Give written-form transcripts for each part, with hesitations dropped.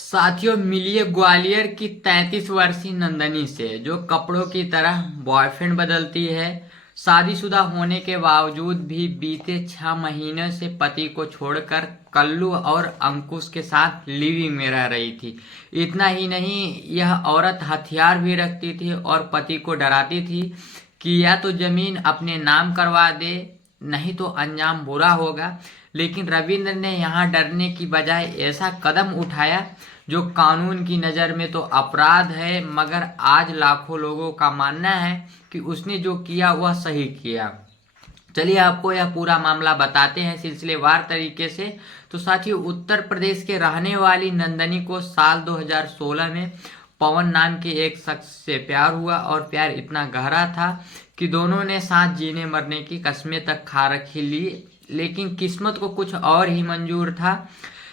साथियों, मिलिए ग्वालियर की 33 वर्षीय नंदनी से, जो कपड़ों की तरह बॉयफ्रेंड बदलती है। शादीशुदा होने के बावजूद भी बीते 6 महीने से पति को छोड़कर कल्लू और अंकुश के साथ लिविंग में रह रही थी। इतना ही नहीं, यह औरत हथियार भी रखती थी और पति को डराती थी कि या तो जमीन अपने नाम करवा दे, नहीं तो अंजाम बुरा होगा। लेकिन रविंद्र ने यहाँ डरने की बजाय ऐसा कदम उठाया जो कानून की नज़र में तो अपराध है, मगर आज लाखों लोगों का मानना है कि उसने जो किया वह सही किया। चलिए आपको यह पूरा मामला बताते हैं सिलसिलेवार तरीके से। तो साथियों, उत्तर प्रदेश के रहने वाली नंदनी को साल 2016 में पवन नाम के एक शख्स से प्यार हुआ और प्यार इतना गहरा था कि दोनों ने साथ जीने मरने की कस्में तक खा रखी ली। लेकिन किस्मत को कुछ और ही मंजूर था।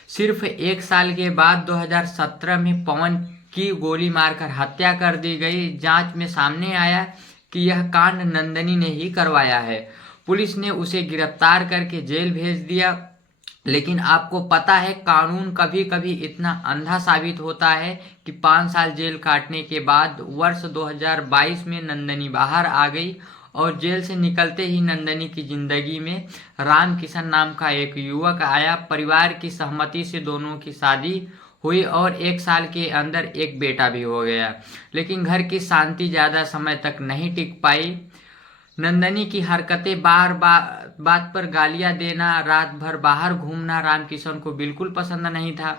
सिर्फ 1 साल के बाद 2017 में पवन की गोली मारकर हत्या कर दी गई। जांच में सामने आया कि यह कांड नंदनी ने ही करवाया है। पुलिस ने उसे गिरफ्तार करके जेल भेज दिया। लेकिन आपको पता है, कानून कभी कभी इतना अंधा साबित होता है कि 5 साल जेल काटने के बाद वर्ष 2022 में नंदनी बाहर आ गई और जेल से निकलते ही नंदनी की जिंदगी में राम किशन नाम का एक युवक आया। परिवार की सहमति से दोनों की शादी हुई और 1 साल के अंदर एक बेटा भी हो गया। लेकिन घर की शांति ज्यादा समय तक नहीं टिक पाई। नंदनी की हरकतें, बार बार बात पर गालियां देना, रात भर बाहर घूमना रामकिशन को बिल्कुल पसंद नहीं था।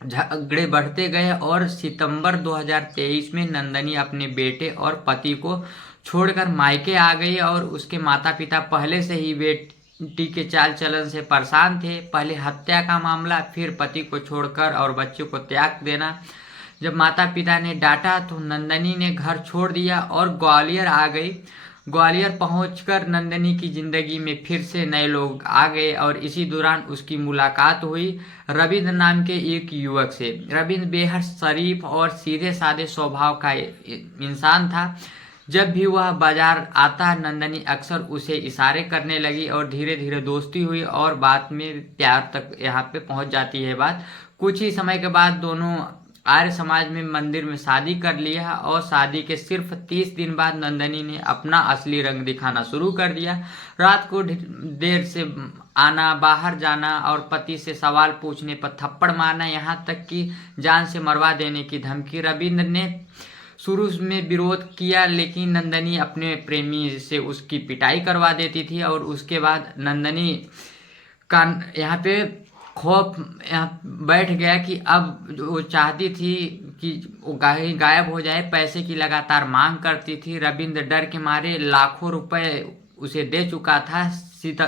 झगड़े बढ़ते गए और सितंबर 2023 में नंदनी अपने बेटे और पति को छोड़कर मायके आ गई और उसके माता पिता पहले से ही बेटी के चाल चलन से परेशान थे। पहले हत्या का मामला, फिर पति को छोड़कर और बच्चों को त्याग देना। जब माता पिता ने डांटा तो नंदनी ने घर छोड़ दिया और ग्वालियर आ गई। ग्वालियर पहुंचकर नंदनी की जिंदगी में फिर से नए लोग आ गए और इसी दौरान उसकी मुलाकात हुई रविंद्र नाम के एक युवक से। रविंद्र बेहद शरीफ और सीधे साधे स्वभाव का इंसान था। जब भी वह बाजार आता, नंदनी अक्सर उसे इशारे करने लगी और धीरे धीरे दोस्ती हुई और बाद में प्यार तक यहाँ पे पहुंच जाती है बात। कुछ ही समय के बाद दोनों आर्य समाज में मंदिर में शादी कर लिया और शादी के सिर्फ 30 दिन बाद नंदनी ने अपना असली रंग दिखाना शुरू कर दिया। रात को देर से आना, बाहर जाना और पति से सवाल पूछने पर थप्पड़ मारना, यहाँ तक कि जान से मरवा देने की धमकी। रविंद्र ने शुरू में विरोध किया, लेकिन नंदनी अपने प्रेमी से उसकी पिटाई करवा देती थी और उसके बाद नंदनी का यहाँ पे खौफ यहाँ बैठ गया कि अब वो चाहती थी कि वो गायब हो जाए। पैसे की लगातार मांग करती थी। रविंद्र डर के मारे लाखों रुपए उसे दे चुका था।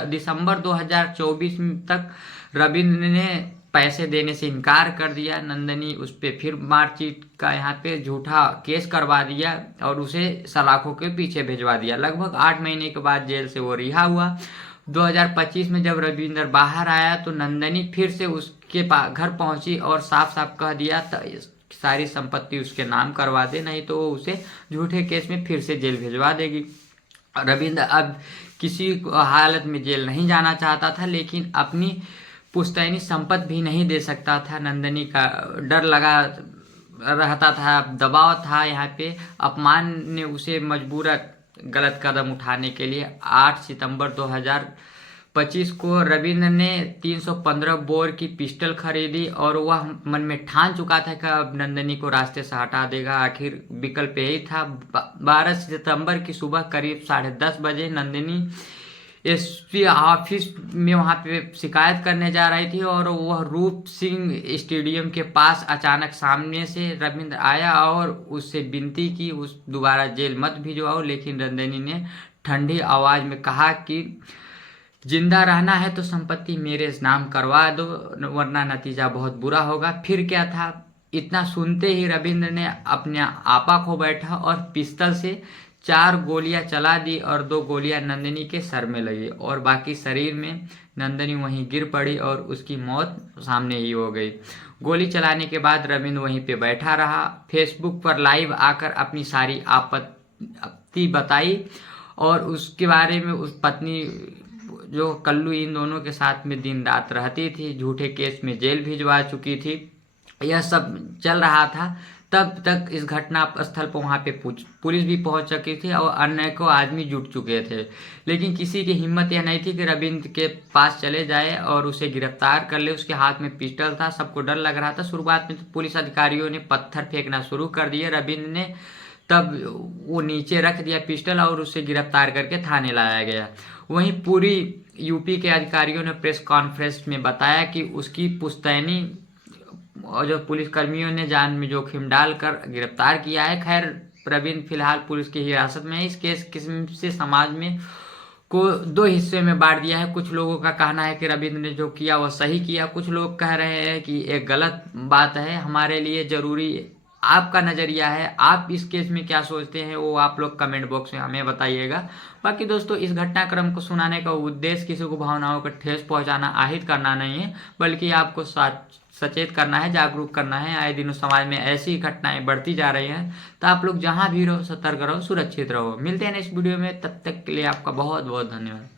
दिसंबर 2024 तक रविंद्र ने पैसे देने से इनकार कर दिया। नंदनी उस पर फिर मारपीट का यहाँ पे झूठा केस करवा दिया और उसे सलाखों के पीछे भिजवा दिया। लगभग 8 महीने के बाद जेल से वो रिहा हुआ। 2025 में जब रविंद्र बाहर आया तो नंदनी फिर से उसके घर पहुंची और साफ साफ कह दिया सारी संपत्ति उसके नाम करवा दे, नहीं तो वो उसे झूठे केस में फिर से जेल भिजवा देगी। रविंद्र अब किसी हालत में जेल नहीं जाना चाहता था, लेकिन अपनी पुश्तैनी संपत्ति भी नहीं दे सकता था। नंदनी का डर लगा रहता था, दबाव था। यहाँ पे अपमान ने उसे मजबूर गलत कदम उठाने के लिए 8 सितंबर 2025 को रविंद्र ने 315 बोर की पिस्टल खरीदी और वह मन में ठान चुका था कि अब नंदनी को रास्ते से हटा देगा। आखिर विकल्प यही था। 12 सितंबर की सुबह करीब 10:30 बजे नंदनी एसपी ऑफिस में वहाँ पे शिकायत करने जा रही थी और वह रूप सिंह स्टेडियम के पास अचानक सामने से रविंद्र आया और उससे विनती की उस दोबारा जेल मत भिजवाओ। लेकिन नंदनी ने ठंडी आवाज में कहा कि जिंदा रहना है तो संपत्ति मेरे नाम करवा दो, वरना नतीजा बहुत बुरा होगा। फिर क्या था, इतना सुनते ही रविंद्र ने अपने आपा खो बैठा और पिस्तल से 4 गोलियां चला दी और 2 गोलियां नंदनी के सर में लगी और बाकी शरीर में। नंदनी वहीं गिर पड़ी और उसकी मौत सामने ही हो गई। गोली चलाने के बाद रविंद्र वहीं पे बैठा रहा। फेसबुक पर लाइव आकर अपनी सारी आपत्ति बताई और उसके बारे में उस पत्नी जो कल्लू इन दोनों के साथ में दिन रात रहती थी, झूठे केस में जेल भिजवा चुकी थी। यह सब चल रहा था, तब तक इस घटना स्थल पर वहाँ पे पुलिस भी पहुँच चुकी थी और अनेकों आदमी जुट चुके थे। लेकिन किसी की हिम्मत यह नहीं थी कि रविंद्र के पास चले जाए और उसे गिरफ्तार कर ले। उसके हाथ में पिस्टल था, सबको डर लग रहा था। शुरुआत में तो पुलिस अधिकारियों ने पत्थर फेंकना शुरू कर दिए रविंद्र ने, तब वो नीचे रख दिया पिस्टल और उसे गिरफ्तार करके थाने लाया गया। वहीं पूरी यूपी के अधिकारियों ने प्रेस कॉन्फ्रेंस में बताया कि उसकी पुश्तैनी और जो पुलिसकर्मियों ने जान में जोखिम डालकर गिरफ्तार किया है। खैर, प्रवीण फिलहाल पुलिस की हिरासत में है। इस केस किस्म से समाज में को दो हिस्से में बांट दिया है। कुछ लोगों का कहना है कि रविंद्र ने जो किया वह सही किया, कुछ लोग कह रहे हैं कि एक गलत बात है। हमारे लिए जरूरी आपका नज़रिया है, आप इस केस में क्या सोचते हैं वो आप लोग कमेंट बॉक्स में हमें बताइएगा। बाकी दोस्तों, इस घटनाक्रम को सुनाने का उद्देश्य किसी को भावनाओं को ठेस पहुंचाना, आहत करना नहीं है, बल्कि आपको सचेत करना है, जागरूक करना है। आए दिन समाज में ऐसी घटनाएं बढ़ती जा रही हैं, तो आप लोग जहां भी रहो सतर्क रहो, सुरक्षित रहो। मिलते हैं नेक्स्ट वीडियो में, तब तक के लिए आपका बहुत बहुत धन्यवाद।